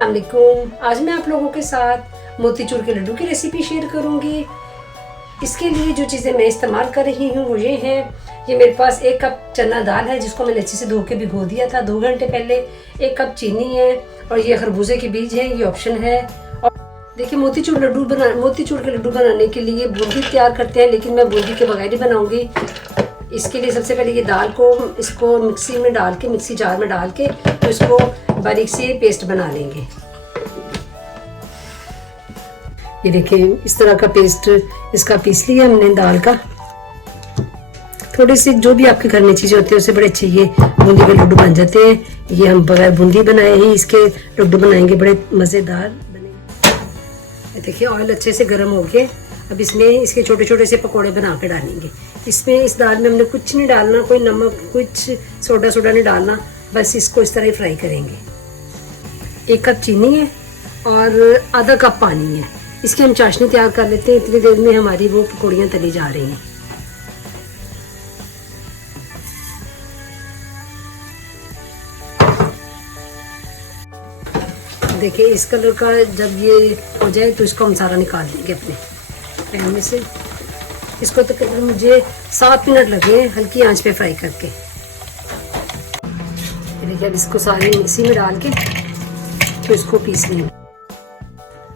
वालेकुम। आज मैं आप लोगों के साथ मोतीचूर के लड्डू की रेसिपी शेयर करूंगी। इसके लिए जो चीज़ें मैं इस्तेमाल कर रही हूँ वो ये हैं। ये मेरे पास 1 कप चना दाल है जिसको मैंने अच्छे से धो के भिगो दिया था 2 घंटे पहले। 1 कप चीनी है और ये खरबूजे के बीज हैं, ये ऑप्शन है। और देखिए मोतीचूर के लड्डू बनाने के लिए बूंदी तैयार करते हैं, लेकिन मैं बूंदी के बगैर ही बनाऊंगी। इसके लिए सबसे पहले ये दाल को इसको मिक्सी में डाल के, मिक्सी जार में डाल के तो इसको बारीक से पेस्ट बना लेंगे। ये देखिए इस तरह का पेस्ट इसका पीस लिया हमने दाल का। थोड़ी सी जो भी आपके घर में चीजें होती है उससे बड़े अच्छे ये बूंदी के लड्डू बन जाते हैं। ये हम बगैर बूंदी बनाए ही इसके लड्डू बनाएंगे, बड़े मजेदार बनेंगे। देखिए ऑयल अच्छे से गर्म हो गया। अब इसमें इसके छोटे छोटे से पकोड़े बना के डालेंगे। इसमें इस दाल में हमने कुछ नहीं डालना, कोई नमक, कुछ सोडा नहीं डालना, बस इसको इस तरह ही फ्राई करेंगे। 1 कप चीनी है और आधा कप पानी है। इसकी हम चाशनी तैयार कर लेते हैं। इतनी देर में हमारी वो पकौड़ियाँ तली जा रही हैं। देखिए इस कलर का जब ये हो जाए तो इसको हम सारा निकाल देंगे अपने पैन में से। इसको तकरीबन मुझे 7 मिनट लगे हल्की आंच पे फ्राई करके। देखिए अब इसको सारे मिक्सी में डाल के तो इसको पीस लेंगे।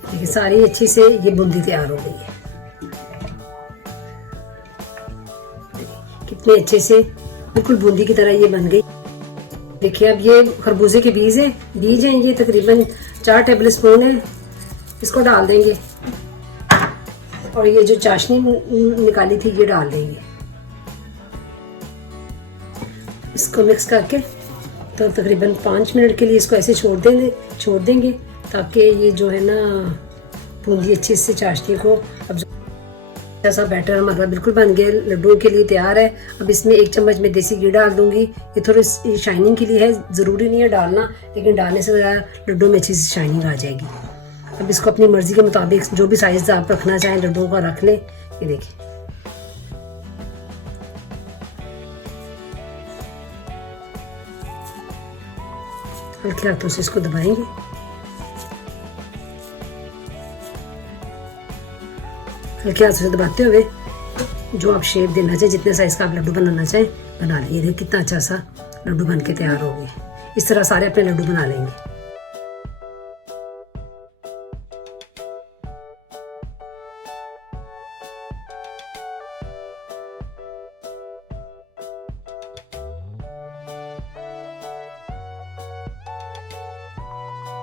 देखिए सारी अच्छी से ये बूंदी तैयार हो गई है। कितने अच्छे से बिल्कुल बूंदी की तरह ये बन गई। देखिए अब ये खरबूजे के बीज हैं ये तकरीबन 4 टेबल स्पून है। इसको डाल देंगे और ये जो चाशनी निकाली थी ये डाल देंगे। इसको मिक्स करके तो तकरीबन 5 मिनट के लिए इसको ऐसे छोड़ देंगे ताकि ये जो है ना बूंदी अच्छे से चाशनी को अब ऐसा बैटर हमारा बिल्कुल बन गया, लड्डू के लिए तैयार है। अब इसमें 1 चम्मच में देसी घी डाल दूंगी। ये थोड़ी शाइनिंग के लिए है, ज़रूरी नहीं है डालना, लेकिन डालने से लड्डू में अच्छी सी शाइनिंग आ जाएगी। अब इसको अपनी मर्जी के मुताबिक जो भी साइज आप रखना चाहें लड्डू का रख लें। ये देखिए हल्के हाथों से इसको दबाएंगे। हल्के हाथों से दबाते हुए जो आप शेप देना चाहें, जितने साइज का आप लड्डू बनाना चाहें बना लीजिए। कितना अच्छा सा लड्डू बन के तैयार हो गया। इस तरह सारे अपने लड्डू बना लेंगे।